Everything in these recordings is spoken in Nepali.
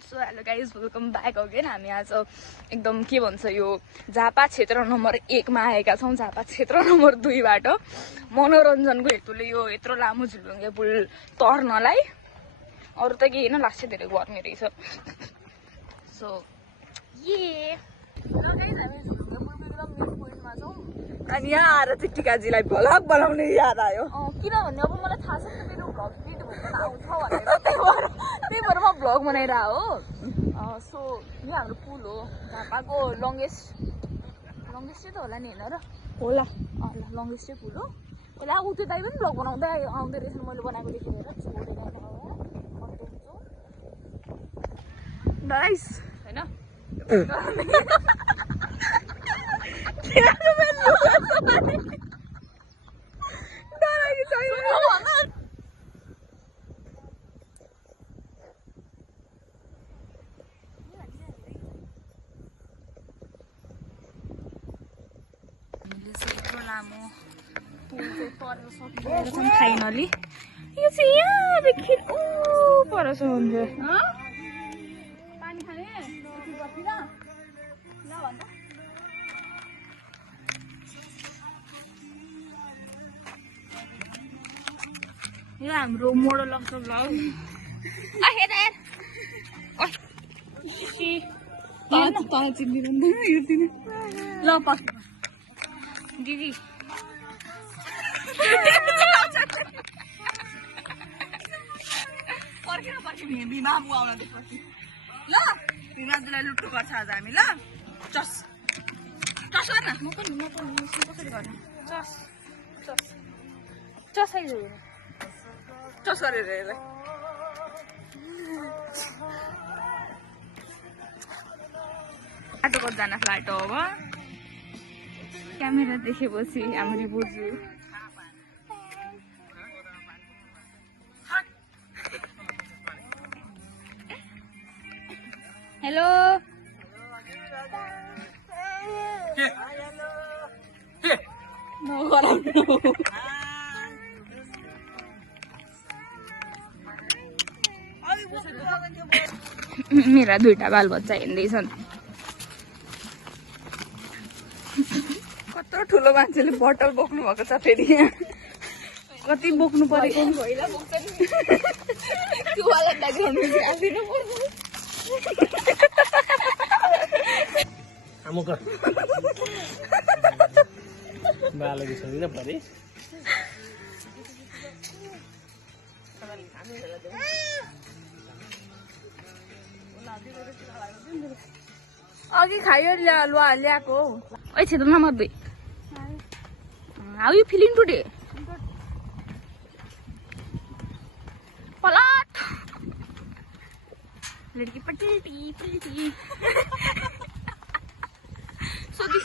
So hello guys welcome back again हामी आज एकदम के भन्छ यो झापा क्षेत्र नम्बर 1 मा आएका छौँ झापा क्षेत्र नम्बर 2 बाट मनोरञ्जनको हेतुले यो यत्रो लामो झुलुङ्गे पुल तर्नलाई अरु त के हैन लास्टै धेरै गर्मी रहेछ सो ये अनि यहाँ आएर चाहिँ टिकाजीलाई भ्लग बनाउने याद आयो किनभने अब मलाई थाहा छ नि मेरो भ्लग हिट भएर आउँछ भनेर त्यही भएर म भ्लग बनाएर हो सो यो हाम्रो पुल हो झापाको लङ्गेस्ट त होला नि हैन र होला लङ्गेस्टै पुल हो होला उ त्यो दाइ पनि भ्लग बनाउँदै आउँदै रहेछ मैले बनाएको देखेर छोडेर नाइस हैन लामो पुल चाहिँ पर सकिरहेको छ फाइनली यो चाहिँ यहाँदेखि पर हुन्छ पानी खाने यो हाम्रो मोडल अफ द भ्लग ल दिदी बिमा बुवा त्यसपछि ल बिमाजीलाई लुट्नु पर्छ आज हामी ल चस चस गर्न म पनि कसरी गर्ने चस चस चस चस गरेर यसलाई बाटोको जान फ्लाइट हो अब क्यामेरा देखेपछि हाम्रो बोजू हेलो मेरा दुईटा बालबच्चा हिँड्दैछन् कत्रो ठुलो मान्छेले बोतल बोक्नु भएको छ फेरि यहाँ कति बोक्नु परेको अघि खायो ल्याएको ऐ क्षेत्र number 2 How are you feeling today? Palat. Lady pretty. So this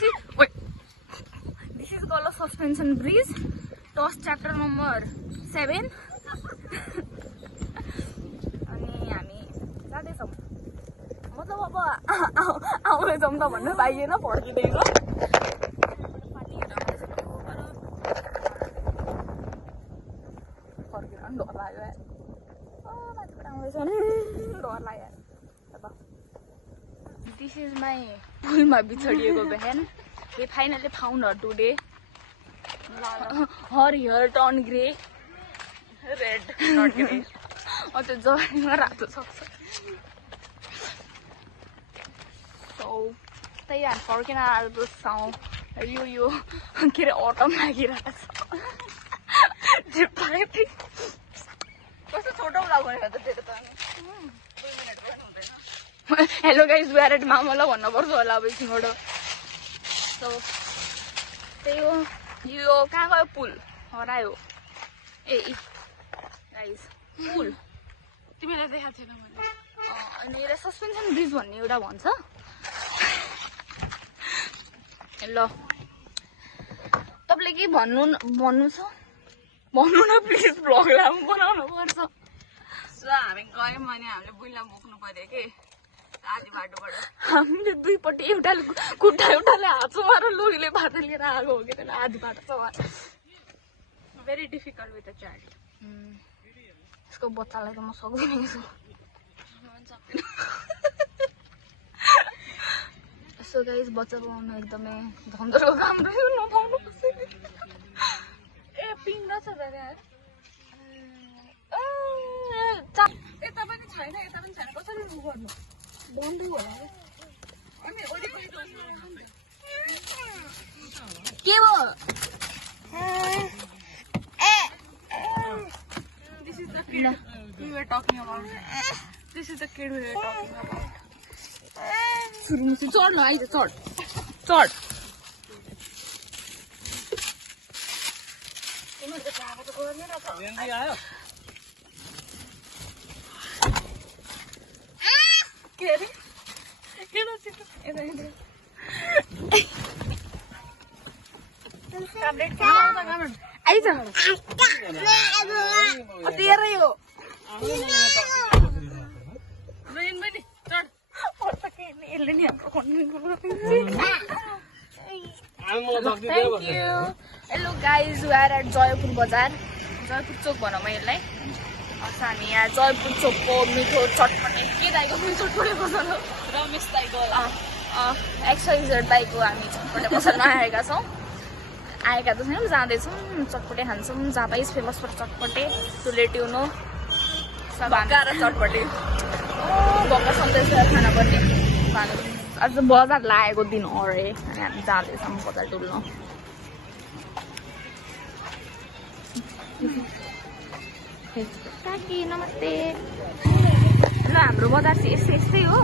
is called a suspension bridge. Toss chapter number 7. अनि हामी जाँदै छौँ मतलब अब आउँदै जाउँ त भन्नु पाइएन फर्किँदैछ This is my पुलमा बिछडिएको बहन we finally found her today her hair turned grey red not grey त्यो जरामा रातो सक्छ so त्यही हामी फर्किन आएको छौँ यो के अरे अटम लागिरहेको छ कस्तो छोटो ब्लग भनेको त त्यो त 2 मिनेट पनि हुँदैन hello guys we are at मामला भन्नुपर्छ होला अब एकछिनबाट सो त्यही हो यो कहाँ गयो पुल हरायो ए गाइस पुल तिमीलाई देखाएको थिएन मैले अनि यसलाई सस्पेन्सन ब्रिज भन्ने एउटा भन्छ ल तपाईँले के भन्नु छ भन्नु न प्लिज भ्लग लामो बनाउनु पर्छ ल हामी गयौँ अनि हामीले बुइला बोक्नु पर्यो के आधी बाटोबाट हामीले दुईपट्टि एउटाले खुट्टा एउटाले हात समाएर लोहीले बाटो लिएर आएको हो कि त्यसलाई आधी बाटो very difficult with the child यसको बच्चालाई त म सक्दिनँ गाइस बच्चा बनाउनु एकदमै झन्झटको काम रहेछ नपाउनु कसैले ए पिङ्गा छ त यार यता पनि छैन कसरी गर्नु बन्दै होला अनि के हो This is the kid we were talking about. This is the kid we were talking about. सुरु से चढ न आइज चढ के अरे केटा छिटो आइज तेरै हो Thank you. Hello guys, we are at Jaipur बजार जयपुर चोक भनौँ म यसलाई हामी यहाँ जयपुर चोकको मिठो चटपटे के दाइको मिठो चटपटे पसल हो रमेश दाइको XYZ दाइको हामी चटपटे पसलमा आएका छौँ आएका त छैनौँ जाँदैछौँ चटपटे खान्छौँ Jhapa is famous for chatpate to let you know bhakka र चटपटे भक्का सन्देश खाना पर्ने आज बजार लागेको दिन हो रे अनि हामी जाँदैछौँ बजार डुल्नु काकी नमस्ते ल हाम्रो बजार चाहिँ यस्तै हो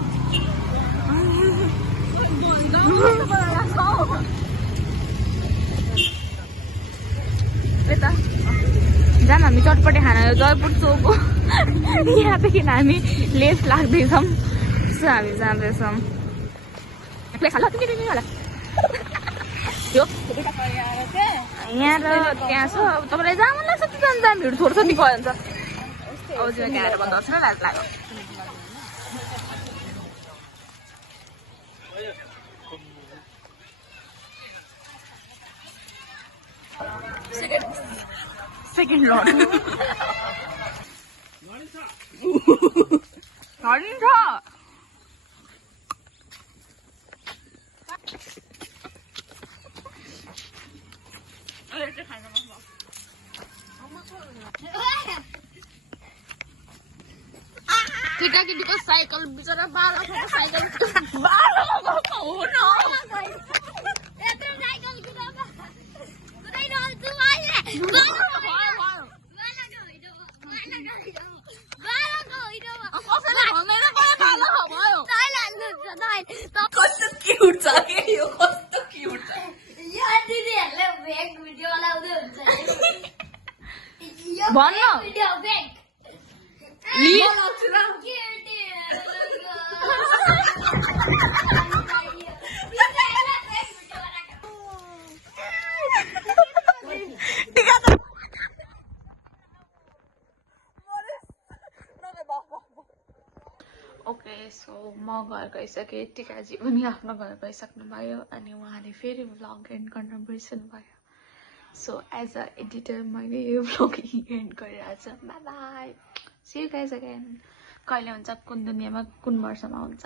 यता जान हामी चटपटे खाना जयपुर चोक हो यहाँदेखि हामी लेफ्ट लाग्दैछौँ सो हामी जाँदैछौँ यहाँ र त्यहाँ छ अब तपाईँलाई जहाँ मन लाग्छ त्यो जान्छ भिड थोरै नि गयो हुन्छ अब चाहिँ खाएर बन्द गर्छ न लाज लाग्यो सेकेन्ड लड हरिन्छ केटाकेटीको साइकल बिचरा 12 साइकल 12 हो न कस्तो क्युट छ के यो कस्तो क्युट छ यार दिदीहरुले भेक भिडियो बनाउँदै हुन्छ भन्न भिडियो भेक ओके सो म घर गइसकेँ टिकाजी पनि आफ्नो घर गइसक्नु भयो अनि उहाँले फेरि भ्लग एन्ड गर्न बिर्सनु भयो सो एज अ एडिटर मैले यो भ्लग एन्ड गरिरहेको छु bye bye see you guys again कहिले हुन्छ कुन दुनियाँमा कुन वर्षमा हुन्छ